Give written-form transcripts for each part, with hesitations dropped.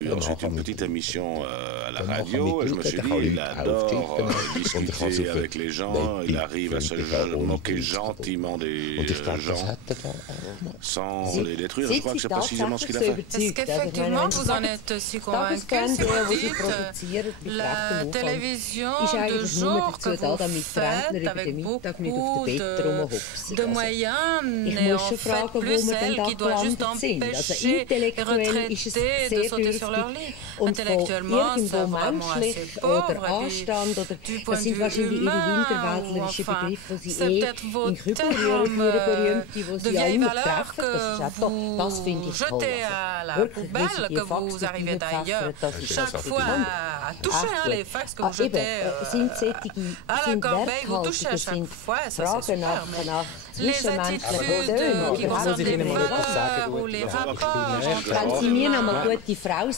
C'est une petite émission à la radio et je me suis dit, il adore discuter avec les gens, il arrive à se moquer gentiment des gens sans les détruire. Je crois que c'est précisément ce qu'il a fait. Est-ce qu'effectivement vous en êtes si convaincu si vous dites la télévision de jour que vous faites avec beaucoup de moyens n'est en fait plus celle qui doit juste empêcher les retraités de sauter sur leur lit. Intellektuellement, c'est vraiment assez pauvre. Du point de vue humain, c'est peut-être vos termes de vieilles valeurs que vous jetez à la poubelle, que vous arrivez d'ailleurs chaque fois à toucher les fax que vous jetez à la corbeille, vous touchez à chaque fois, ça c'est super. Les attitudes qui concernent les valeurs ou les rapports.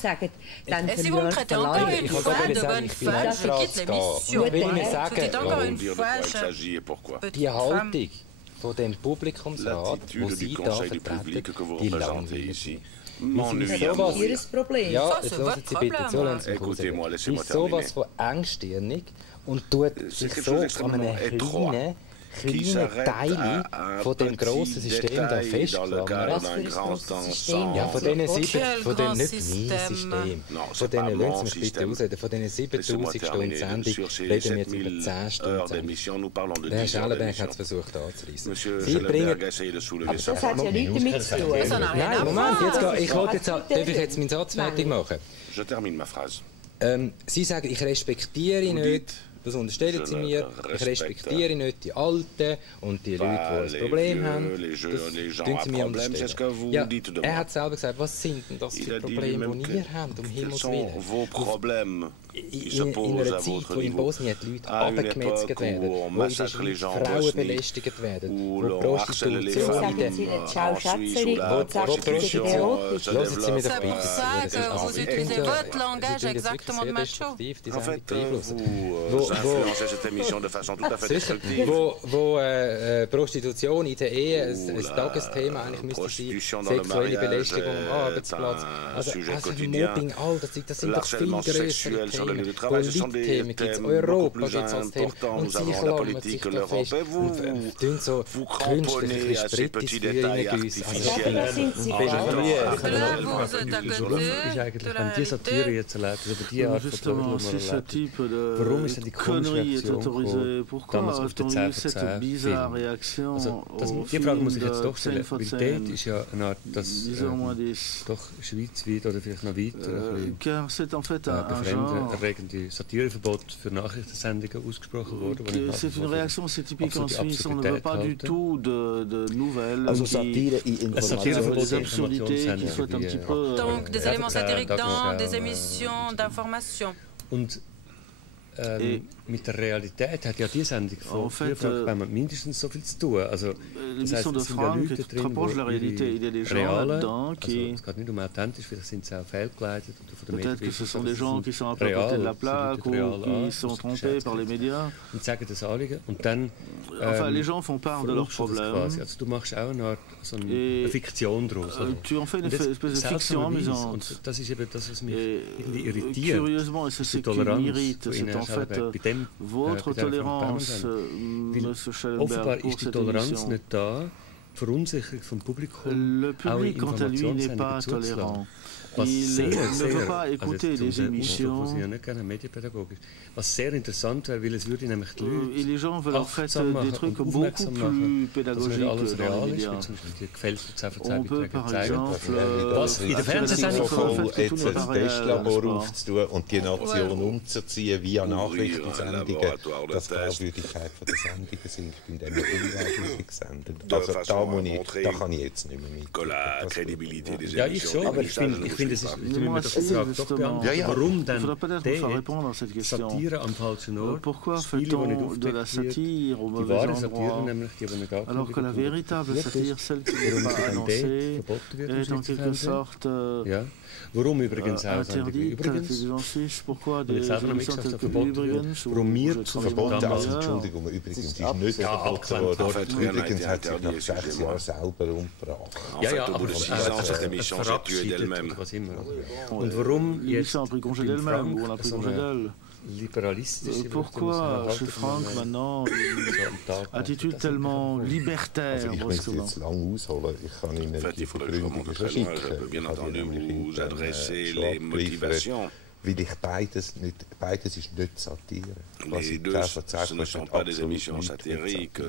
Et si vous me traitez encore une fois de bonne femme, je quitte l'émission. Je quitte encore une fois. Die Haltung von dem Publikumsrat, wo Sie da vertreten, die langweilig. Ja, jetzt hören Sie bitte zu, lassen Sie mich Sie ist sowas von engstirnig und tut sich so an einem kleinen Teile von dem grossen System da festklammern. Ja, von diesen nicht System. Von denen, lassen Sie mich bitte ausreden, von diesen 7000 Stunden Sendung reden wir jetzt über 10 Stunden. Der Herr Schellenberg hat es versucht anzureissen. Sie bringen... Aber das hat ja nichts damit zu tun. Nein, Moment, darf ich jetzt meinen Satz fertig machen? Je termine ma phrase. Sie sagen, ich respektiere nicht... Das unterstellen Sie mir. Ich respektiere nicht die Alten und die Leute, die ein Problem haben. Das tun Sie mir unterstellen. Ja, er hat selber gesagt, was sind denn das für Probleme, die ihr habt, um Himmels Willen? In einer Zeit, wo in Bosnien die Leute abgemetzelt werden, wo in der Schweiz Frauen belästigt werden, wo Prostitution in der... Hören Sie mir doch bitte zu. Vous utilisez votre langage exactement de macho. Wo Prostitution in der Ehe ein Tagesthema eigentlich müsste sein, sexuelle Belästigung am Arbeitsplatz, also Mobbing, all das sind doch viel größere Themen. Politthemen gibt es, Europa gibt es als Thema und Sie klammern sich da fest und tun so künstlich Sprit ins Feuer reingießen. Ist eigentlich, wenn die Satire jetzt erlebt, über die Art von Trödel, die man erlebt, warum ist denn die Konstellation gekommen, damals auf den 10/10 Film? Also die Frage muss ich jetzt doch stellen, weil dort ist ja eine Art, das doch schweizweit oder vielleicht noch weiter befremderregende Satireverbot für Nachrichtensendungen ausgesprochen worden. C'est une réaction assez typique en Suisse, on ne veut pas du tout de nouvelles, des absurdités qui soient un petit peu... Donc des éléments satiriques dans des émissions d'information. Und mit der Realität hat ja die Sendung von Frank mindestens so viel zu tun. Also, das heisst, es sind ja Leute drin, die realen, also es geht nicht authentisch, vielleicht sind sie auch fehlgeleitet oder von den Medien. Ce sont des gens qui sont à côté de la plaque ou qui sont trompés par les médias. Und sagen das Anliegen und dann les gens font part de leurs problèmes. Also du machst auch eine Art so eine Fiktion daraus. Tu en fais une espèce de fiction amusante. Und das ist eben das, was mich irgendwie irritiert. Curieusement, et c'est ce qui m'irrite, c'est en fait votre tolérance, Monsieur Schellenberg, offenbar ist die Toleranz nicht da, die Verunsicherung vom Publikum, le public, quant à lui, n'est pas tolérant. Il ne veut pas écouter les émissions. Was sehr interessant wäre, weil es würde nämlich die Leute et les gens veulent en fait des trucs beaucoup plus pédagogiques dans les médias. On peut par exemple was in der Fernsehsendung jetzt ein Testlabor aufzutun und die Nation umzuziehen via Nachrichtensendungen, dass die Glaubwürdigkeit der Sendungen sinkt, indem man unglaublich gesendet. Also da kann ich jetzt nicht mehr mit. Ja, ich schon, aber ich finde, es ist immer doch gefragt, doch beantworten, warum dann Satire am falschen Ort, Spiele, die nicht aufgedeckt wird, die wahre Satire, nämlich die nicht alors que la véritable satire, celle qui n'est pas annoncée, est en quelque sorte warum übrigens auch übrigens, pourquoi des émissions telles que übrigens, warum wir verboten, also Entschuldigung, übrigens ist nicht verboten worden, übrigens hat sich nach 6 Jahren selber umgebracht. Ja, aber es verabschiedet, was was immer. Und warum jetzt pourquoi chez Franck maintenant une attitude tellement libertaire? Ich möchte jetzt lang ausholen. Ich kann Ihnen die Begründungen schon schicken. Bien entendu, vous adressez les motivations. Weil ich beides ist nicht Satire. Les deux, ce ne sont pas des émissions satiriques.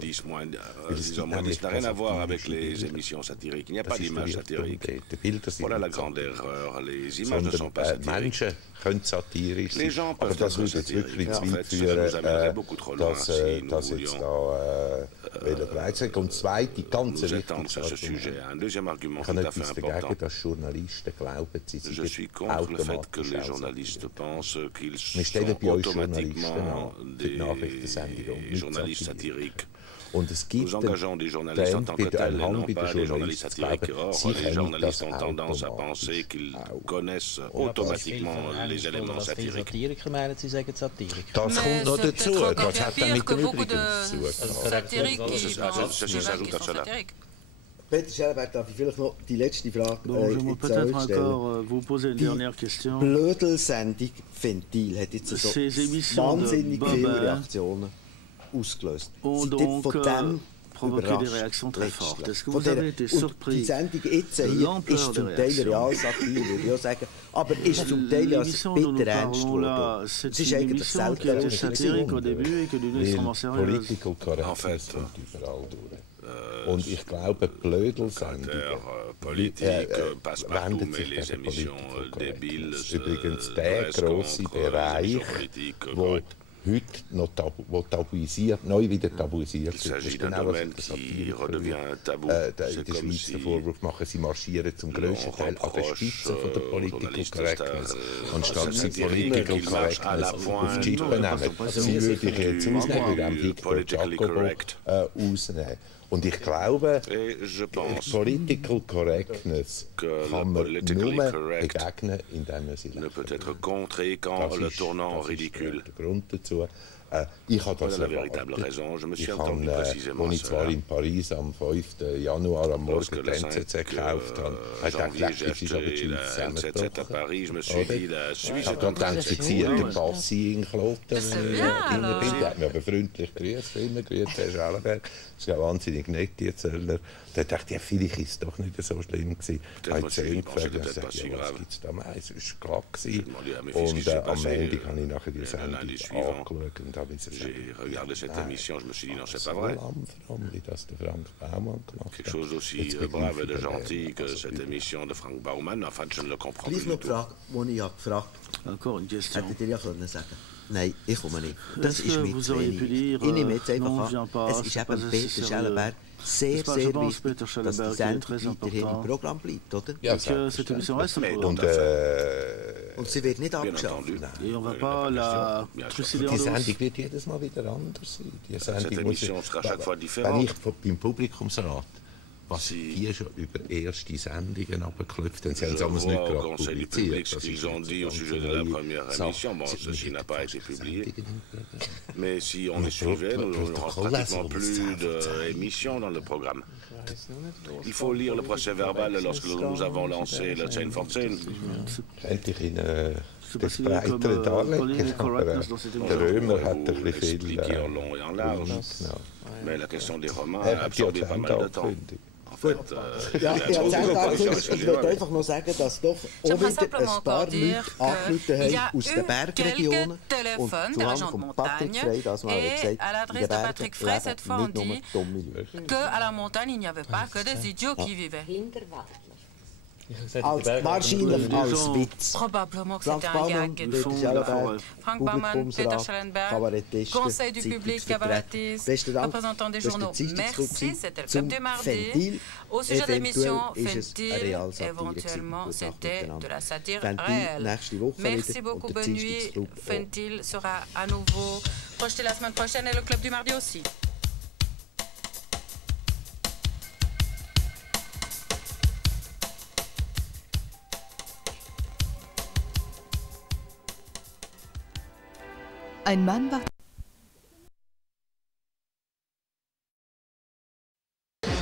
10 moins 10 n'a rien à voir avec les émissions satiriques. Il n'y a pas d'image satirique. Voilà la grande erreur. Les images ne sont pas satiriques. Les gens peuvent être satiriques. En fait, ça nous amènerait beaucoup trop loin si nous voulions nous étendre sur ce sujet. Un deuxième argument tout à fait important. Je suis contre le fait que les journalistes pensent qu'ils sont automatiquement des journalistes satiriques. Nous engageons des journalistes en tant que tels et non pas des journalistes satiriques. Or, les journalistes ont tendance à penser qu'ils connaissent automatiquement les éléments satiriques. Das kommt noch dazu. Das hat dann mit dem Übrigen zu tun. Ceci s'ajoute à cela. Peter Schellenberg, darf ich vielleicht noch die letzte Frage stellen? Die Blödel-Sendung Ventil hat jetzt so wahnsinnig viele Reaktionen ausgelöst. Seid ihr von dem überrascht? Von die Sendung jetzt hier ist zum Teil Realsatire, würde ich auch sagen, aber ist zum Teil ja bitter ernst geworden. Es ist eigentlich selten satirique au début et que Political Correctness kommt überall durch. Und ich glaube, Blödelsendungen wenden sich gegen Political Correctness. Das ist übrigens der grosse Bereich, wo heute noch tabuisiert, neu wieder tabuisiert wird. Das ist genau, was der Satire in der Schweiz den Vorwurf machen, sie marschieren zum grössten Teil an der Spitze von der Political Correctness, anstatt sie Political Correctness auf die Chippe nehmen. Sie würde ich jetzt ausnehmen, würde auch Victor Giacomo ausnehmen. Und ich glaube, Political Correctness kann man nur begegnen, indem man sie lächelt. Das ist der Grund dazu. Ich habe das erwartet. Als ich zwar in Paris am 5. Januar am Morgen die NZZ gekauft habe, habe ich gedacht, jetzt ist aber die Schweiz zusammengebrochen. Ich habe gerade gedacht, ich ziehe den Passi in Kloten. Der hat mich aber freundlich gegrüßt, immer grüßt, Herr Schellenberg. Das ist ja wahnsinnig nett, die Zöller. Da dachte ich, vielleicht ist es doch nicht so schlimm gewesen. Ich habe die gefragt, was gibt es da mehr? Es war klar gewesen. Und am Ende habe ich nachher die Sendung angeschaut. J'ai regardé cette émission, je me suis dit non, c'est pas vrai. Quelque chose aussi brave et de gentil que cette émission de Frank Baumann, enfin je ne le comprends plus. Noch eine Frage, die ich gefragt habe. Hättet ihr ja können sagen. Nein, ich komme nicht. Das ist mir zu wenig. Ich nehme jetzt einfach an, es ist eben Peter Schellenberg sehr, sehr wichtig, dass die Sendung weiterhin im Programm bleibt, oder? Ja, und sie wird nicht abgeschafft. Die Sendung wird jedes Mal wieder anders sein. Die Sendung muss, wenn ich beim Publikumsrat, was die schon über erste Sendungen abgeklopft haben, sie haben es damals nicht gerade publiziert. Ils ont dit au sujet de la première émission, bon, ceci n'a pas été publié, mais si on les suivait, nous n'aurons pratiquement plus d'émissions dans le programme. Il faut lire le procès verbal lorsque nous avons lancé le Chain for Chain. Könnte ich Ihnen das breitere darlegen, aber der Römer hat ein bisschen viel mais la question des Romains a absorbé pas mal de temps. Gut. Ja, ich wollte einfach noch sagen, dass doch auch wieder ein paar Leute angerufen haben aus den Bergregionen. Und zuhanden von Patrick Frey, das mal gesagt, in den Bergen leben nicht nur dumme Leute. qu'à la montagne, il n'y avait pas que des idiots qui vivaient. Wahrscheinlich als Witz. Probablement que c'était un gag. Frank Baumann, Peter Schellenberg, Conseil du public, cabarettiste, représentant des journaux. Merci, c'était le Club du Mardi. Au sujet de l'émission Ventil, éventuellement, c'était de la satire réelle. Merci beaucoup, bonne nuit. Ventil sera à nouveau projeté la semaine prochaine et le Club du Mardi aussi. Ein Mann war...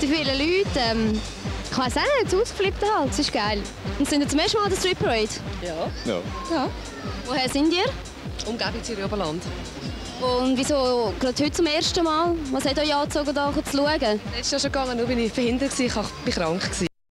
Die vielen Leute Ich weiß auch nicht, das Ausgeflippte halt, das ist geil. Und sind ihr zum ersten Mal an der Street Parade? Ja. Woher sind ihr? Umgebung Zürich-Oberland. Und wieso gerade heute zum ersten Mal? Was hat euch angezogen, hier zu schauen? Letztes Jahr schon gegangen, nur bin ich behindert, ich war krank.